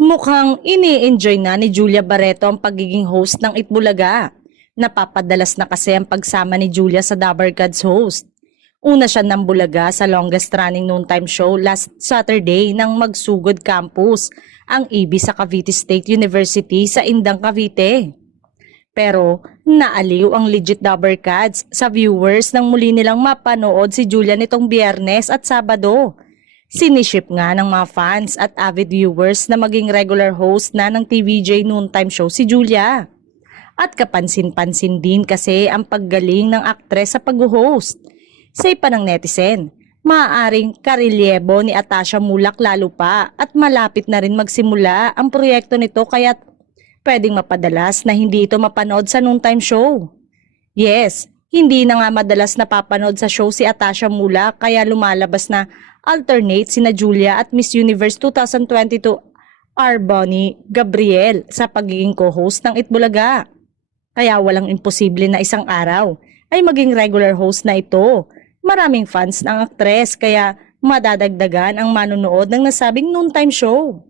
Mukhang ini-enjoy na ni Julia Barreto ang pagiging host ng Itbulaga. Napapadalas na kasi ang pagsama ni Julia sa Dabber Gods host. Una siya ng Bulaga sa longest running noontime show last Saturday ng Magsugod Campus, ang IB sa Cavite State University sa Indang, Cavite. Pero naaliw ang legit Dabber Gods sa viewers nang muli nilang mapanood si Julia nitong Biyernes at Sabado. Siniship nga ng mga fans at avid viewers na maging regular host na ng TVJ noontime show si Julia. At kapansin-pansin din kasi ang paggaling ng aktres sa pag-host. Say pa ng netizen, maaaring karelyebo ni Atasha Mulak lalo pa at malapit na rin magsimula ang proyekto nito kaya pwedeng mapadalas na hindi ito mapanood sa noontime show. Yes, hindi na nga madalas napapanood sa show si Atasha Mulak kaya lumalabas na alternate sina Julia at Miss Universe 2022 Arboni Gabriel sa pagiging co-host ng Itbulaga. Kaya walang imposible na isang araw ay maging regular host na ito. Maraming fans ng aktres kaya madadagdagan ang manonood ng nasabing noontime show.